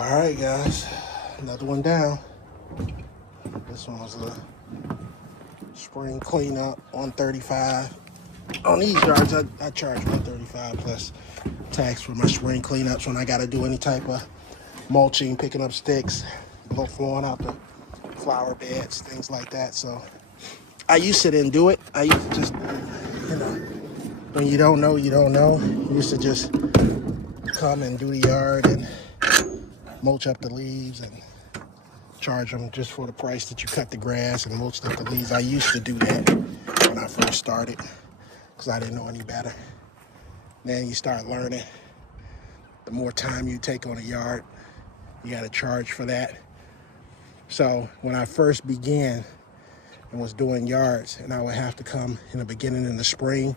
All right, guys, another one down. This one was a spring cleanup, 135. On these yards, I charge 135 plus tax for my spring cleanups when I got to do any type of mulching, picking up sticks, flowing out the flower beds, things like that. So I used to didn't do it. I used to just, when you don't know, you don't know. You used to just come and do the yard and mulch up the leaves and charge them just for the price that you cut the grass and mulched up the leaves. I used to do that when I first started because I didn't know any better. Then you start learning. The more time you take on a yard, you got to charge for that. So when I first began and was doing yards, and I would have to come in the beginning in the spring,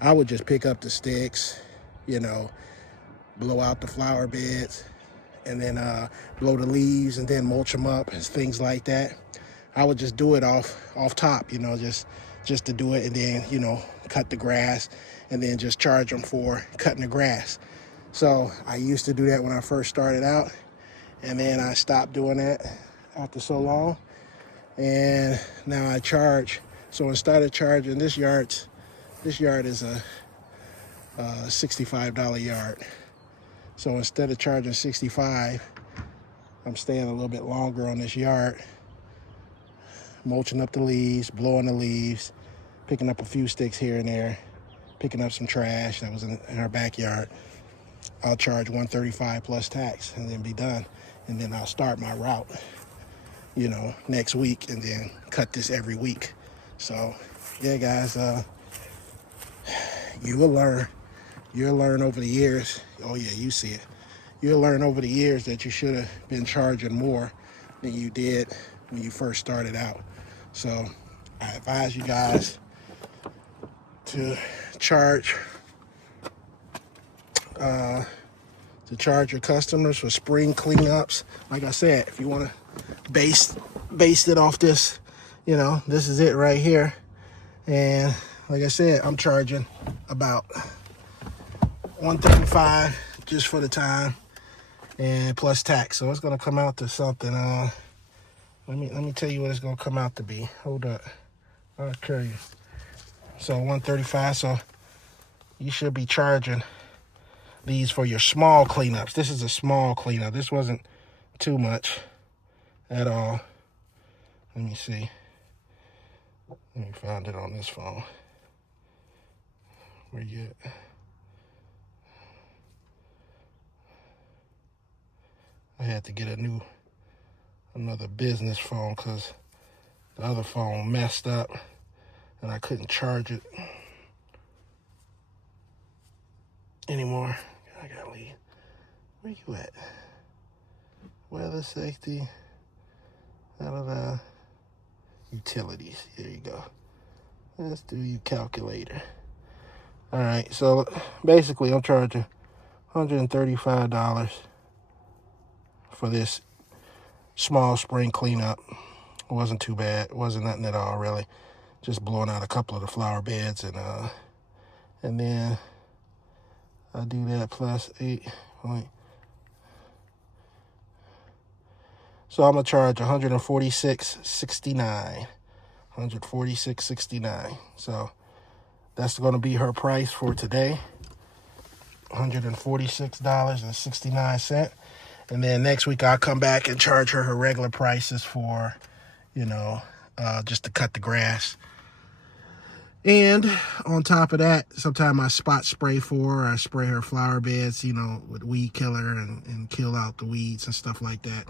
I would just pick up the sticks, blow out the flower beds, and then blow the leaves and then mulch them up and things like that. I would just do it off top, just to do it, and then, cut the grass and then just charge them for cutting the grass. So I used to do that when I first started out, and then I stopped doing that after so long, and now I charge. So instead of charging this yard is a $65 yard. So instead of charging $65, I'm staying a little bit longer on this yard, mulching up the leaves, blowing the leaves, picking up a few sticks here and there, picking up some trash that was in our backyard. I'll charge $135 plus tax and then be done. And then I'll start my route, next week, and then cut this every week. So, yeah, guys, you will learn. You'll learn over the years. Oh, yeah, you see it. You'll learn over the years that you should have been charging more than you did when you first started out. So I advise you guys to charge your customers for spring cleanups. Like I said, if you want to base it off this, this is it right here. And like I said, I'm charging about $135 just for the time and plus tax. So it's gonna come out to something. Let me tell you what it's gonna come out to be. Hold up, I'll tell you. So $135. So you should be charging these for your small cleanups. This is a small cleanup. This wasn't too much at all. Let me see. Let me find it on this phone. Where you at? I had to get another business phone because the other phone messed up and I couldn't charge it anymore. I gotta leave. Where you at? Weather safety. Utilities. There you go. Let's do your calculator. All right. So basically, I'm charging $135 for this small spring cleanup. It wasn't too bad. It wasn't nothing at all, really. Just blowing out a couple of the flower beds, and then I do that plus 8 point. So I'm gonna charge $146.69. $146.69. So that's gonna be her price for today. $146.69. And then next week I'll come back and charge her regular prices for, just to cut the grass. And on top of that, sometimes I spot spray for her. I spray her flower beds, with weed killer and kill out the weeds and stuff like that.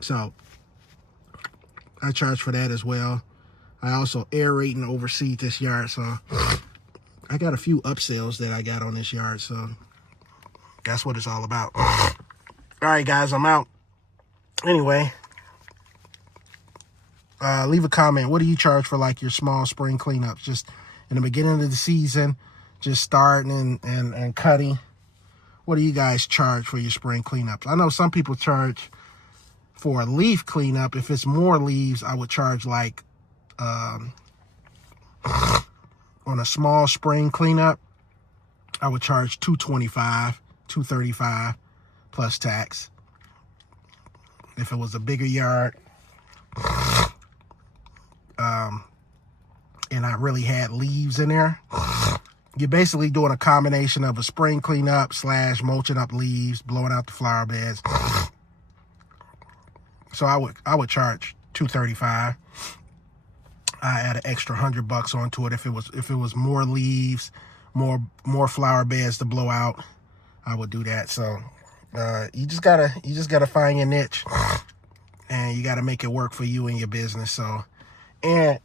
So I charge for that as well. I also aerate and overseed this yard. So I got a few upsells that I got on this yard. So that's what it's all about. All right, guys, I'm out. Anyway, leave a comment. What do you charge for like your small spring cleanups? Just in the beginning of the season, just starting and cutting. What do you guys charge for your spring cleanups? I know some people charge for a leaf cleanup. If it's more leaves, I would charge like on a small spring cleanup, I would charge $225, $235 plus tax. If it was a bigger yard, and I really had leaves in there, you're basically doing a combination of a spring cleanup / mulching up leaves, blowing out the flower beds. So I would charge $235. I add an extra $100 onto it if it was more leaves, more flower beds to blow out. I would do that. So you just gotta find your niche, and you gotta make it work for you and your business. So, and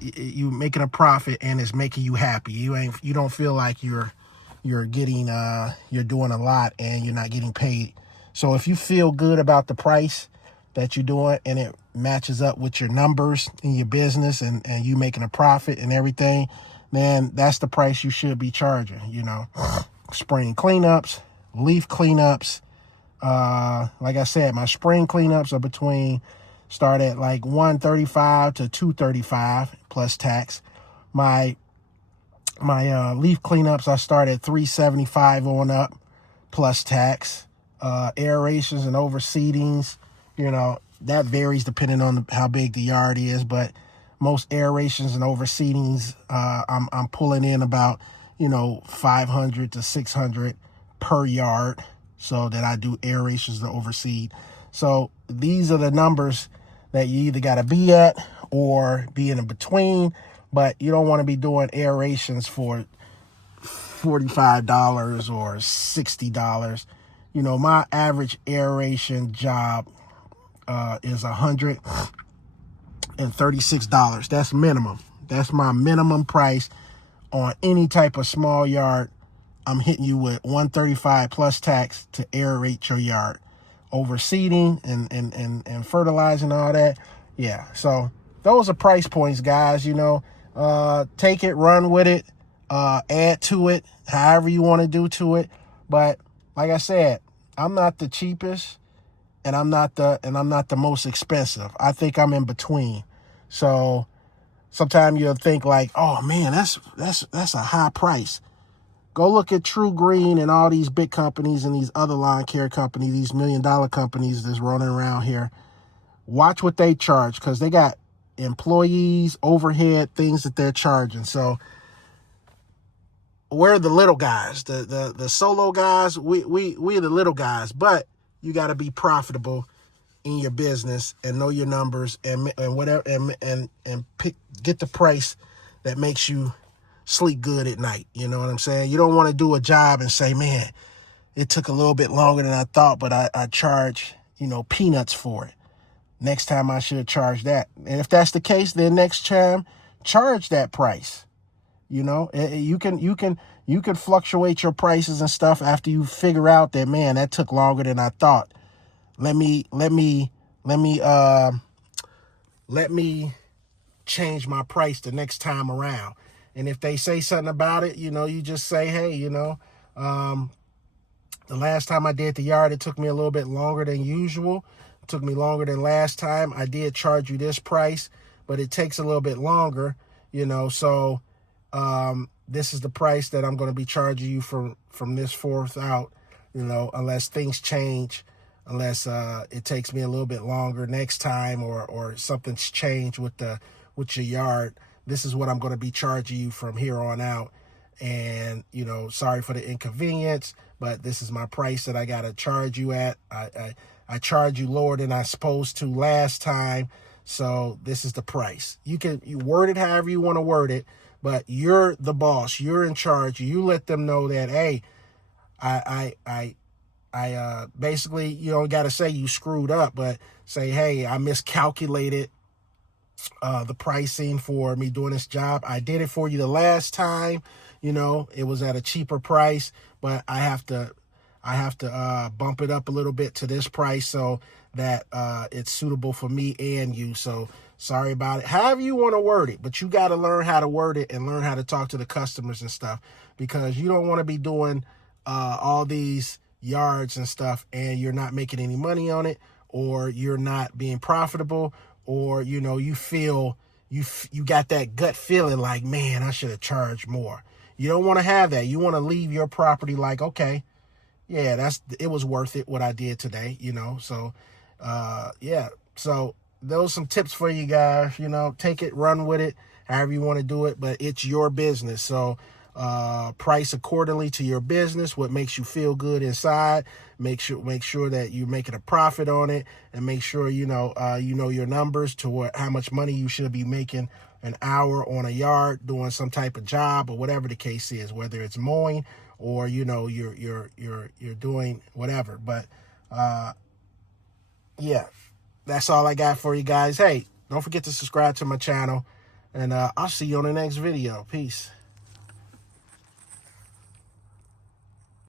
you making a profit, and it's making you happy. You don't feel like you're doing a lot and you're not getting paid. So if you feel good about the price that you're doing and it matches up with your numbers in your business, and you making a profit and everything, man, that's the price you should be charging. Spring cleanups, leaf cleanups. Like I said, my spring cleanups are start at like $135 to $235 plus tax. My leaf cleanups, I start at $375 on up plus tax. Aerations and overseedings, that varies depending on how big the yard is, but most aerations and overseedings, I'm pulling in about, $500 to $600 per yard, so that I do aerations to overseed. So these are the numbers that you either got to be at or be in between, but you don't want to be doing aerations for $45 or $60. My average aeration job is $136. That's minimum. That's my minimum price on any type of small yard. I'm hitting you with $135 plus tax to aerate your yard. Overseeding and fertilizing, all that. Yeah. So those are price points, guys. Take it, run with it, add to it, however you want to do to it. But like I said, I'm not the cheapest, and I'm not the most expensive. I think I'm in between. So sometimes you'll think like, oh man, that's a high price. Go look at True Green and all these big companies and these other lawn care companies, these $1 million companies that's running around here. Watch what they charge, because they got employees, overhead, things that they're charging. So we're the little guys, the solo guys. We're the little guys, but you got to be profitable in your business and know your numbers and whatever, and get the price that makes you sleep good at night. You know what I'm saying? You don't want to do a job and say, man, it took a little bit longer than I thought, but I charge, peanuts for it. Next time I should charge that. And if that's the case, then next time charge that price. You can fluctuate your prices and stuff after you figure out that, man, that took longer than I thought. Let me change my price the next time around. And if they say something about it, you just say, hey, the last time I did the yard, it took me a little bit longer than usual. It took me longer than last time. I did charge you this price, but it takes a little bit longer, so this is the price that I'm going to be charging you from this forth out, unless things change, unless it takes me a little bit longer next time, or something's changed with your yard. This is what I'm going to be charging you from here on out. And, sorry for the inconvenience, but this is my price that I got to charge you at. I charge you lower than I supposed to last time. So this is the price. You word it however you want to word it, but you're the boss. You're in charge. You let them know that, hey, I basically, you don't got to say you screwed up, but say, hey, I miscalculated the pricing for me doing this job. I did it for you the last time. It was at a cheaper price, but I have to bump it up a little bit to this price so that it's suitable for me and you. So sorry about it. However you want to word it, but you got to learn how to word it and learn how to talk to the customers and stuff, because you don't want to be doing all these yards and stuff and you're not making any money on it, or you're not being profitable, or you feel you got that gut feeling like, man, I should have charged more. You don't want to have that. You want to leave your property like, okay, yeah, it was worth it what I did today, So Yeah, so those some tips for you guys. You know, take it, run with it, however you want to do it, but it's your business. So price accordingly to your business, what makes you feel good inside. Make sure that you're making a profit on it, and make sure you know your numbers to how much money you should be making an hour on a yard doing some type of job or whatever the case is, whether it's mowing or you're doing whatever. But yeah, that's all I got for you guys. Hey, don't forget to subscribe to my channel, and I'll see you on the next video. Peace.